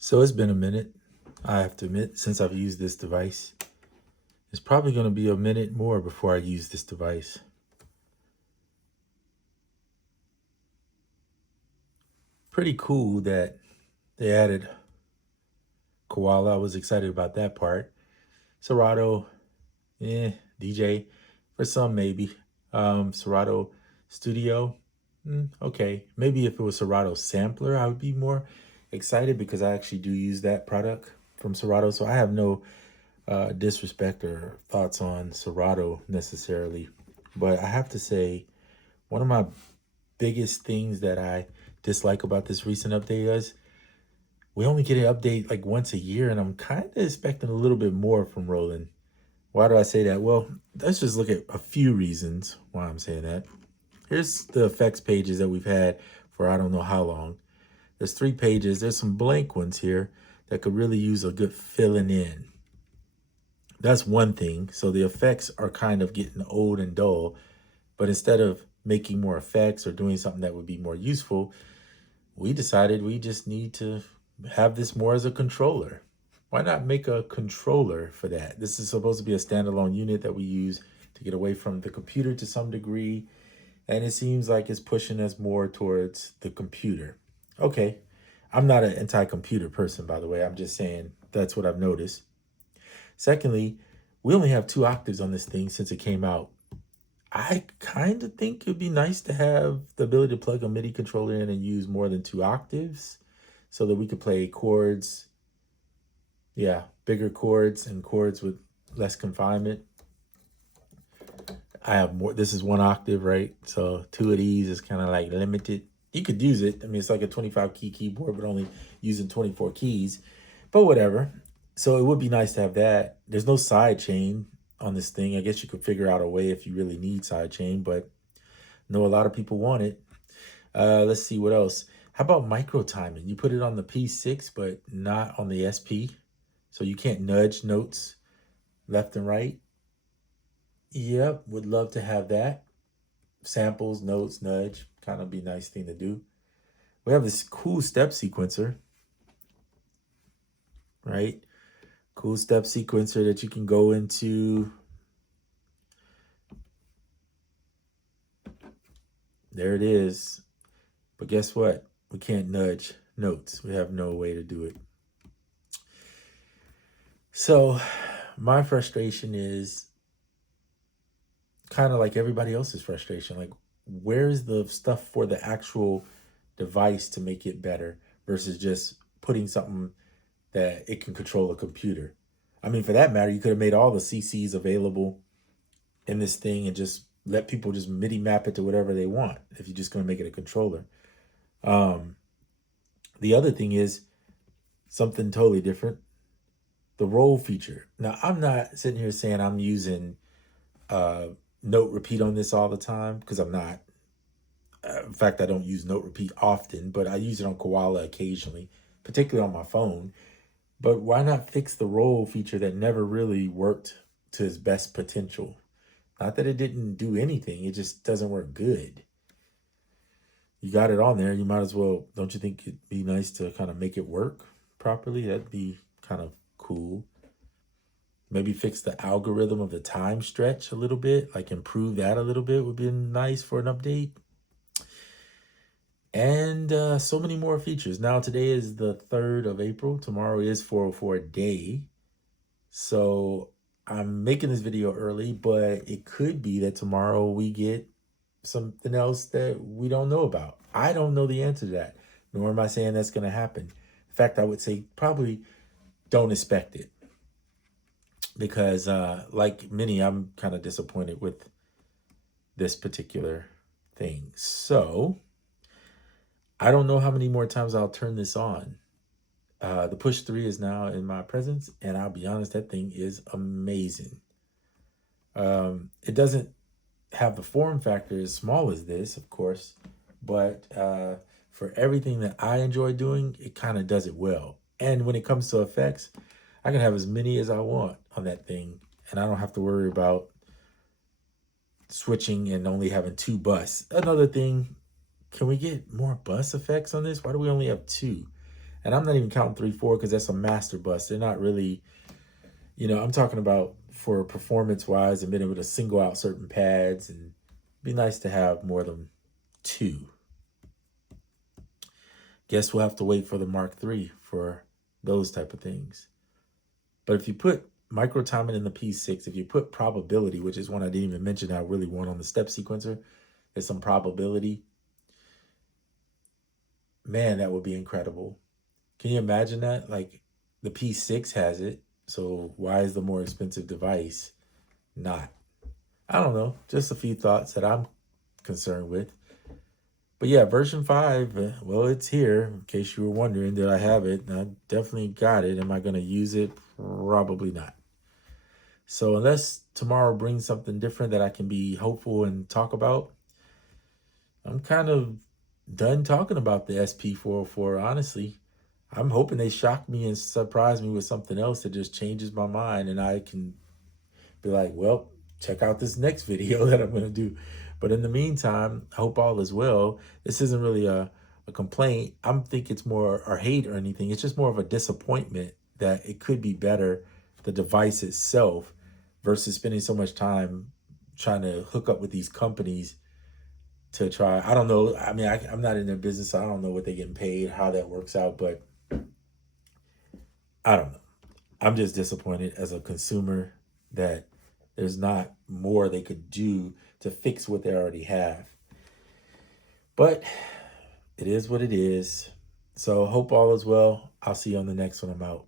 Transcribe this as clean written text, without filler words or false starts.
So it's been a minute, I have to admit, since I've used this device. It's probably going to be a minute more before I use this device. Pretty cool that they added Koala. I was excited about that part. Serato, DJ, for some maybe. Serato Studio, okay. Maybe if it was Serato Sampler, I would be more excited because I actually do use that product from Serato. So I have no disrespect or thoughts on Serato necessarily. But I have to say, one of my biggest things that I dislike about this recent update is we only get an update like once a year, and I'm kind of expecting a little bit more from Roland. Why do I say that? Well, let's just look at a few reasons why I'm saying that. Here's the effects pages that we've had for I don't know how long. There's 3 pages. There's some blank ones here that could really use a good filling in. That's one thing. So the effects are kind of getting old and dull, but instead of making more effects or doing something that would be more useful, we decided we just need to have this more as a controller. Why not make a controller for that? This is supposed to be a standalone unit that we use to get away from the computer to some degree, and it seems like it's pushing us more towards the computer. Okay, I'm not an anti-computer person, by the way. I'm just saying that's what I've noticed. Secondly, we only have 2 octaves on this thing since it came out. I kind of think it'd be nice to have the ability to plug a MIDI controller in and use more than 2 octaves so that we could play chords. Yeah, bigger chords and chords with less confinement. I have more. This is 1 octave, right? So 2 of these is kind of like limited. You could use it. I mean, it's like a 25 key keyboard, but only using 24 keys. But whatever. So it would be nice to have that. There's no side chain on this thing. I guess you could figure out a way if you really need side chain, but no, a lot of people want it. Let's see what else. How about micro timing? You put it on the P6, but not on the SP. So you can't nudge notes left and right. Yep, would love to have that. Samples, notes, nudge, kind of be a nice thing to do. We have this cool step sequencer, right? Cool step sequencer that you can go into. There it is. But guess what? We can't nudge notes. We have no way to do it. So my frustration is kind of like everybody else's frustration. Like, where's the stuff for the actual device to make it better versus just putting something that it can control a computer? I mean, for that matter, you could have made all the CCs available in this thing and just let people just MIDI map it to whatever they want if you're just going to make it a controller. The other thing is something totally different. The roll feature. Now, I'm not sitting here saying I'm using note repeat on this all the time because I'm not. In fact, I don't use note repeat often, but I use it on Koala occasionally, particularly on my phone. But why not fix the roll feature that never really worked to its best potential? Not that it didn't do anything, it just doesn't work good. You got it on there, you might as well, don't you think it'd be nice to kind of make it work properly? That'd be kind of cool. Maybe fix the algorithm of the time stretch a little bit, like improve that a little bit would be nice for an update. And so many more features. Now, today is the 3rd of April. Tomorrow is 404 day. So I'm making this video early, but it could be that tomorrow we get something else that we don't know about. I don't know the answer to that, nor am I saying that's going to happen. In fact, I would say probably don't expect it because like many, I'm kind of disappointed with this particular thing. So I don't know how many more times I'll turn this on. The push 3 is now in my presence, and I'll be honest, that thing is amazing. It doesn't have the form factor as small as this, of course, but for everything that I enjoy doing, it kind of does it well. And when it comes to effects, I can have as many as I want on that thing, and I don't have to worry about switching and only having 2 bus. Another thing, can we get more bus effects on this? Why do we only have 2? And I'm not even counting 3.4 because that's a master bus. They're not really, I'm talking about for performance-wise and being able to single out certain pads, and it'd be nice to have more than two. Guess we'll have to wait for the Mark III for those type of things. But if you put micro timing in the P6, if you put probability, which is one I didn't even mention I really want on the step sequencer, there's some probability. Man, that would be incredible. Can you imagine that? Like the P6 has it, so why is the more expensive device not? I don't know. Just a few thoughts that I'm concerned with. But yeah, version 5, well, it's here. In case you were wondering, did I have it? I definitely got it. Am I going to use it? Probably not. So unless tomorrow brings something different that I can be hopeful and talk about, I'm kind of done talking about the SP404, honestly. I'm hoping they shock me and surprise me with something else that just changes my mind and I can be like, well, check out this next video that I'm going to do. But in the meantime, I hope all is well. This isn't really a complaint. I'm think it's more or hate or anything. It's just more of a disappointment that it could be better, the device itself, versus spending so much time trying to hook up with these companies to try. I don't know. I mean, I'm not in their business, so I don't know what they're getting paid, how that works out, but I don't know. I'm just disappointed as a consumer that there's not more they could do to fix what they already have. But it is what it is. So hope all is well. I'll see you on the next one. I'm out.